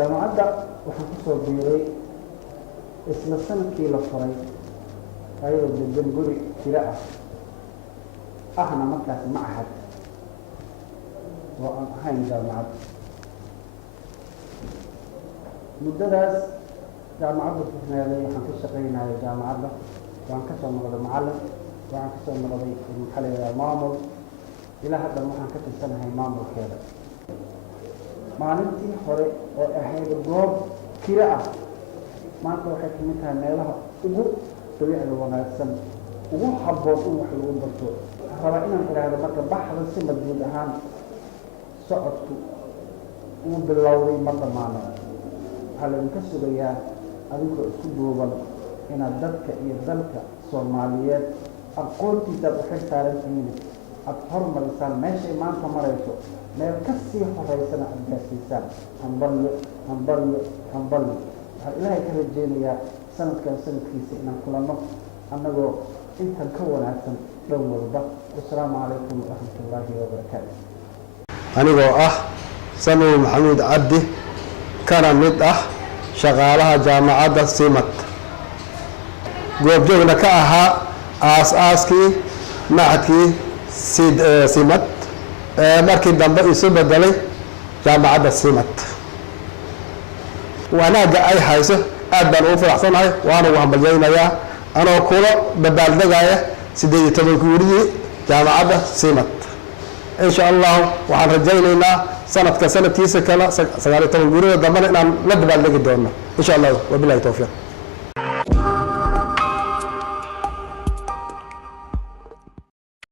jaamacadda waxaan ku soo biiray isla sanadkii la furay ayadoo degan guri jira ahna markaas machad oo aan ahayn jaamacad. muddadaas jaamacadda furneeday waxaan ka shaqaynayay jaamacadda, waan ka soo noqday macallin, waxaan ka soo noqday maxaa la yidhaha maamul, ilaa haddan waxaan ka tirsanahay maamulkeeda. maalintii hore oo ahayd goob kira maanta waxay ka mid tahay meelaha ugu dabiicda wanaagsan, ugu habboon in wax lagu barto. waxaan rabaa inaan idhaahdo marka baxda si madguud ahaan socodku uu bilowday ma dhammaano. waxaa laydinka sugayaa adinkoo isku duuban inaad dadka iyo dalka Soomaaliyeed aqoontiisaad u xil saaran tihiin aad horumarisaan meeshay maanta marayso meel ka sii horeysana aad gaarsiisaan. hambalyo hambalyo hambalyo. waxaan ilaahay ka rajeynayaa sanadkan sanadkiisa inaan kulanno annagoo intan ka wanaagsan dhan walba. wasalaamu calaykum waraxmatullaahi wabarakaatu. anigoo ah Samuel Maxamuud Cabdi, kana mid ah shaqaalaha jaamacadda SIMAD, goobjoogna ka ahaa aas-aaskii machadkii SIMAD markii dambe isu bedelay jaamacadda SIMAD. wanaagga ay hayso aad baan ugu faraxsanahay, waana ugu hambalyaynayaa anoo kula dabaaldegaya 18 guuridii jaamacadda SIMAD. insha allah waxaan rajaynaynaa sanadka sanadkiisa kale 19 guurida dambena inaan la dabaaldegi doono insha allah. wabillahi tawfiiq.